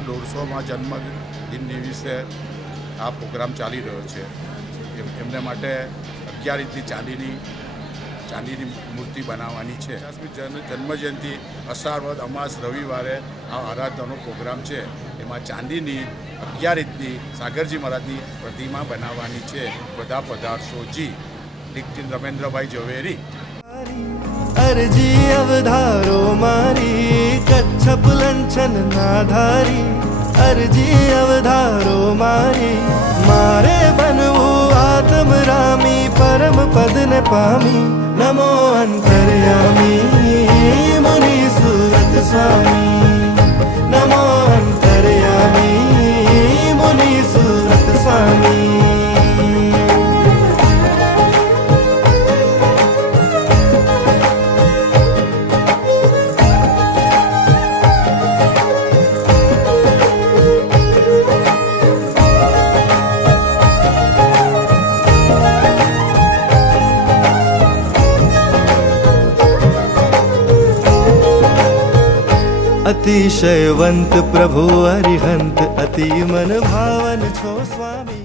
એમના 150મા જન્મદિન નિમિત્તે આ પ્રોગ્રામ ચાલી રહ્યો છે. એમને માટે 11 ઇંચની ચાંદીની મૂર્તિ બનાવવાની છે. 50મી જન્મજયંતિ અષાઢ વદ અમાસ રવિવારે આ આરાધનાનો પ્રોગ્રામ છે. એમાં ચાંદીની 11 ઇંચની સાગરજી મહારાજની પ્રતિમા બનાવવાની છે. બધા પધારશો જી. ડિક્ટીન રમેન્દ્રભાઈ ઝવેરી. અરજી અવધારો મારી કચ્છપ લંછન નાધારી. અરજી અવધારો મારી મારે બનવું આત્મરામી પરમ પદને પામી. નમો અંતર્યામી મુનિ સુરત સ્વામી. નમો અંતર્યામી મુનિ સુરત સ્વામી. अतिशयवंत प्रभु अरिहंत अति मन भावन छो स्वामी.